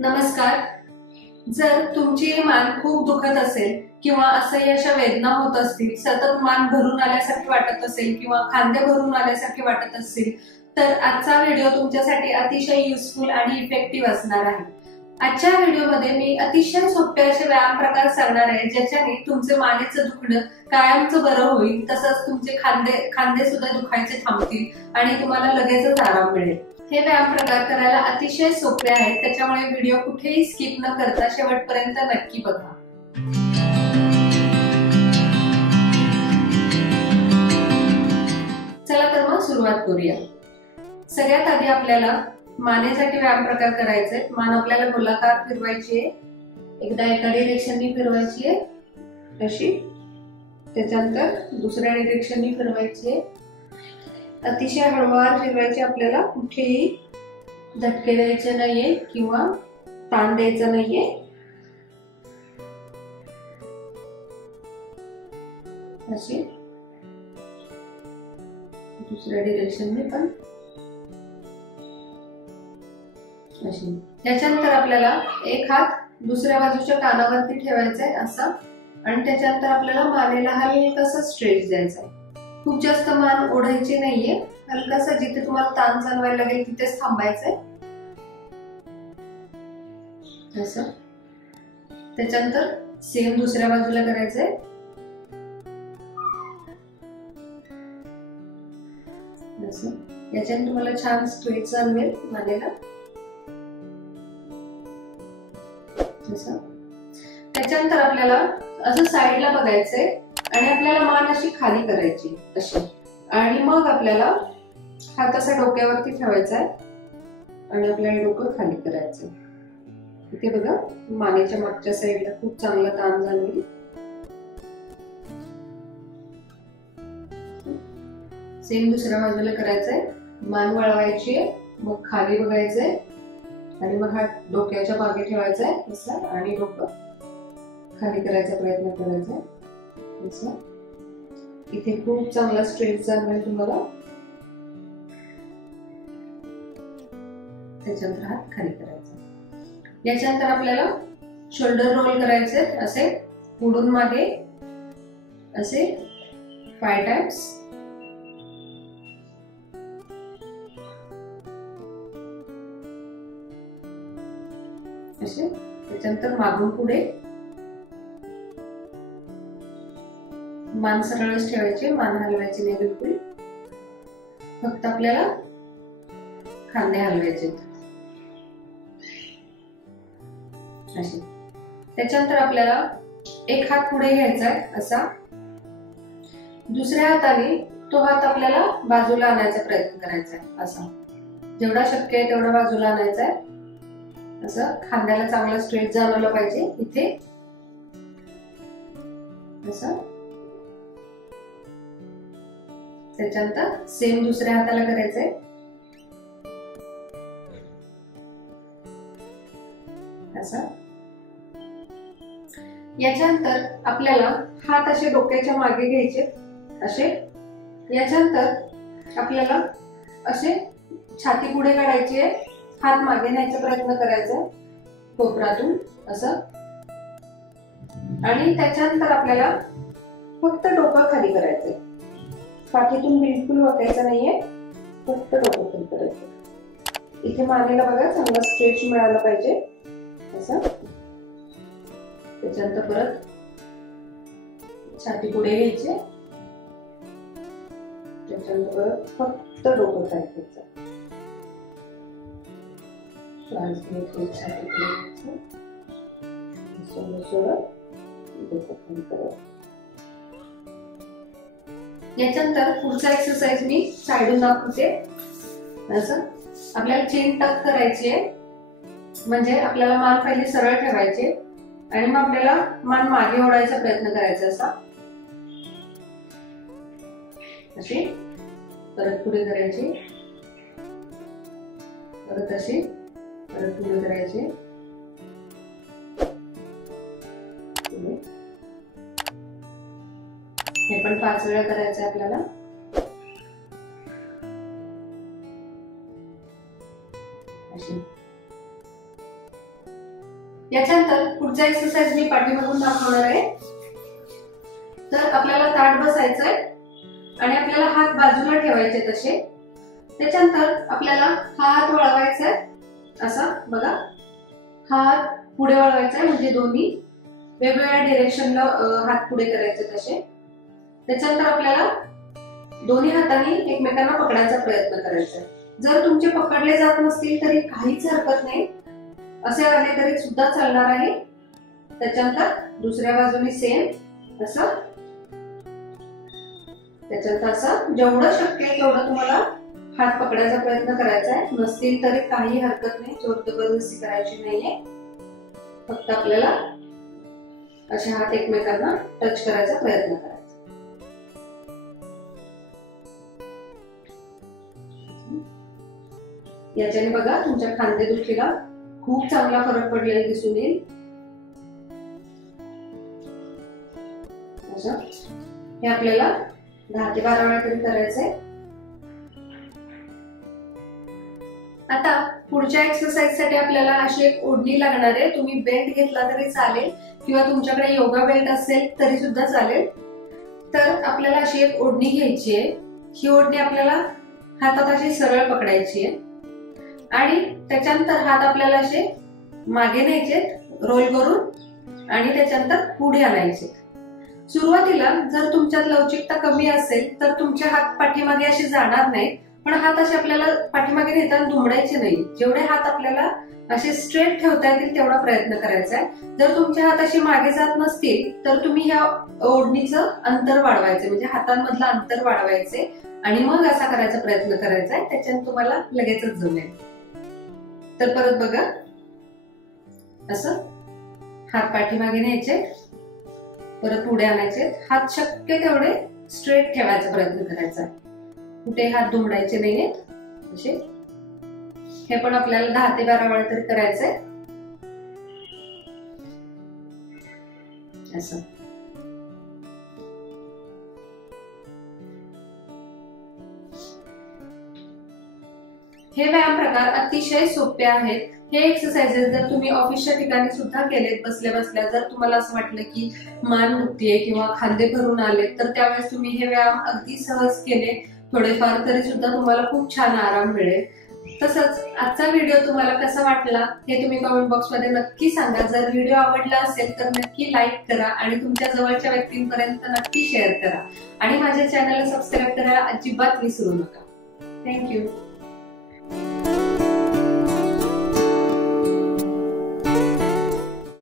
नमस्कार. जर तुमची मान खूप दुखत असेल किंवा असह्य अशा वेदना होत असतील, सतत मान भरून आल्यासारखी वाटत असेल किंवा खांदे भरून आल्यासारखे वाटत असतील, तर आजचा व्हिडिओ तुमच्यासाठी अतिशय युजफुल आणि इफेक्टिव्ह असणार आहे. आजच्या व्हिडिओमध्ये मी अतिशय सोपे असे व्यायाम प्रकार सांगणार आहे, ज्याच्याने तुमचे मानेचं दुखणं कायमचं बरं होईल, तसंच तुमचे खांदे सुद्धा दुखायचे थांबतील आणि तुम्हाला लगेचच आराम मिळेल. हे व्यायाम प्रकार करायला अतिशय सोपे आहेत, त्याच्यामुळे व्हिडिओ कुठेही स्किप न करता शेवटपर्यंत नक्की बघा. चला तर मग सुरुवात करूया. सगळ्यात आधी आपल्याला मानेसाठी व्यायाम प्रकार करायचे. मान आपल्याला गोलाकार फिरवायची आहे, एकदा एका डिरेक्शननी फिरवायची आहे अशी, त्याच्यानंतर दुसऱ्या डिरेक्शननी फिरवायची आहे. अतिशय हळूवार फिरवायची आपल्याला, कुठेही झटके द्यायचे नाहीये किंवा ताण द्यायचा नाहीये. अशी दुसऱ्या डिरेक्शनने पण अशी. त्याच्यानंतर आपल्याला एक हात दुसऱ्या बाजूच्या कानावरती ठेवायचा आहे असा, आणि त्याच्यानंतर आपल्याला मानेला हलकासा स्ट्रेच द्यायचा आहे. खूप जास्त मान ओढायची नाहीये, हलकासा जिथे तुम्हाला ताण जाणवायला लागेल तिथेच थांबायचंय असं. त्याच्यानंतर सेम दुसऱ्या बाजूला करायचंय असं. याच्याने तुम्हाला छान स्ट्रेच जाणवेल मानेला असं. त्याच्यानंतर आपल्याला असं साईडला बघायचंय आणि आपल्याला मान अशी खाली करायची अशी, आणि मग आपल्याला हात असा डोक्यावरती ठेवायचा आहे आणि आपल्याला डोकं खाली करायचंय. इथे बघा, मानेच्या मागच्या साईडला खूप चांगला ताण जाणवेल. सेम दुसऱ्या बाजूला करायचंय. मान वळवायची आहे, मग खाली बघायचंय आणि मग हात डोक्याच्या मागे ठेवायचा आहे असा, आणि डोकं खाली करायचा प्रयत्न करायचा आहे. इथे खूप चांगला स्ट्रेच जाणवेल तुम्हाला. त्याच्यानंतर हात खाली करायचा. याच्यानंतर आपल्याला शोल्डर रोल करायचे असे, पुढून मागे असे 5 टाइम्स. असे. त्याच्यानंतर मागून पुढे. मान सरळच ठेवायची, मान हलवायची नाही बिलकुल, फक्त आपल्याला खांदे हलवायचे असे. त्याच्यानंतर आपल्याला एक हात पुढे घ्यायचा आहे असा, दुसऱ्या हाताने तो हात आपल्याला बाजूला आणायचा प्रयत्न करायचा आहे असा. जेवढा शक्य आहे तेवढा बाजूला आणायचा आहे असं. खांद्याला चांगला स्ट्रेच जाणवला पाहिजे इथे असं. त्याच्यानंतर सेम दुसऱ्या हाताला करायचंय असं. याच्यानंतर आपल्याला हात असे डोक्याच्या मागे घ्यायचे असे. याच्यानंतर आपल्याला असे छाती पुढे काढायची आहे, हात मागे न्यायचा प्रयत्न करायचा आहे कोपरातून असं. आणि त्याच्यानंतर आपल्याला फक्त डोकं खाली करायचंय, पाठीतून बिलकुल वाकायचं नाहीये, फक्त डोकं खाली करायचं. इथे मानेला बघा चांगला स्ट्रेच मिळाला पाहिजे असं. त्याच्यानंतर परत छाती पुढे घ्यायची, त्याच्यानंतर परत फक्त डोकं खाली घ्यायचं. छाती पुढे घ्यायचं, डोकं खाली करायचं. याच्यानंतर पुढचा एक्सरसाइज मी साइडून दाखवते असं. आपल्याला चेन टक करायची आहे, म्हणजे आपल्याला मान पहिली सरळ ठेवायची आणि मग आपल्याला मान मागे ओढायचा प्रयत्न करायचा असा अशी. परत पुढे करायची, परत अशी, परत पुढे करायची. हे पण 5 वेळा करायचं आपल्याला. अशी. याच्यानंतर पुढचा एक्सरसाइज मी पाठीमागून दाखवणार आहे. तर आपल्याला ताठ बसायचंय आणि आपल्याला हात बाजूला ठेवायचे तसे. त्याच्यानंतर आपल्याला हा हात वळवायचा आहे असा बघा, हा हात पुढे वळवायचा आहे म्हणजे दोन्ही वेगवेगळ्या डिरेक्शनला हात पुढे करायचे तसे. त्याच्यानंतर आपल्याला दोन्ही हातांनी एकमेकांना पकडायचा प्रयत्न करायचा आहे. जर तुमचे पकडले जात नसतील तरी काहीच हरकत नाही, असे आले तरी सुद्धा चालणार आहे. त्याच्यानंतर दुसऱ्या बाजूने सेम असं, त्याच्यानंतर असं जेवढं शक्य आहे तेवढं तुम्हाला हात पकडायचा प्रयत्न करायचा आहे. नसतील तरी काही हरकत नाही, जोर जबरदस्ती करायची नाहीये. फक्त आपल्याला असे हात एकमेकांना टच करायचा प्रयत्न करायचा. याच्याने बघा तुमच्या खांदेदुखीला खूप चांगला फरक पडलेला दिसून येईल. हे आपल्याला 10 ते 12 वेळा तरी करायचंय. आता पुढच्या एक्सरसाइज साठी आपल्याला अशी एक ओढणी लागणार आहे. तुम्ही बेल्ट घेतला तरी चालेल किंवा तुमच्याकडे योगा बेल्ट असेल तरी सुद्धा चालेल. तर आपल्याला अशी एक ओढणी घ्यायची आहे. ही ओढणी आपल्याला हातात अशी सरळ पकडायची आहे आणि त्याच्यानंतर हात आपल्याला असे मागे न्यायचे रोल करून आणि त्याच्यानंतर पुढे आणायचे. सुरुवातीला जर तुमच्यात लवचिकता कमी असेल तर तुमचे हात पाठीमागे असे जाणार नाहीत, पण हात असे आपल्याला पाठीमागे नेताना दुमडायचे नाही. जेवढे हात आपल्याला असे स्ट्रेट ठेवता येतील तेवढा प्रयत्न करायचा आहे. जर तुमचे हात असे मागे जात नसतील तर तुम्ही ह्या ओढणीचं अंतर वाढवायचे, म्हणजे हातांमधलं अंतर वाढवायचे आणि मग असा करायचा प्रयत्न करायचा आहे. त्याच्याने तुम्हाला लगेचच जमेल. तर परत बघा, असं हात पाठीमागे न्यायचे, परत पुढे आणायचे. हात शक्य तेवढे स्ट्रेट ठेवायचा प्रयत्न करायचा, कुठे हात दुमडायचे नाहीयेत असे. हे पण आपल्याला 10 ते 12 वेळा तरी करायचंय असं. हे व्यायाम प्रकार अतिशय सोपे आहेत. हे एक्सरसाइजेस जर तुम्ही ऑफिसच्या ठिकाणी सुद्धा केलेत बसल्या बसल्या, जर तुम्हाला असं वाटलं की मान दुखतीये किंवा खांदे भरून आले, तर त्यावेळेस तुम्ही हे व्यायाम अगदी सहज केले थोडेफार तरी सुद्धा तुम्हाला खूप छान आराम मिळेल. तसंच आजचा व्हिडिओ तुम्हाला कसा वाटला हे तुम्ही कमेंट बॉक्स मध्ये नक्की सांगा. जर व्हिडिओ आवडला असेल तर नक्की लाईक करा आणि तुमच्या जवळच्या व्यक्तींपर्यंत नक्की शेअर करा आणि माझ्या चॅनलला सबस्क्राईब करायला अजिबात विसरू नका. थँक्यू.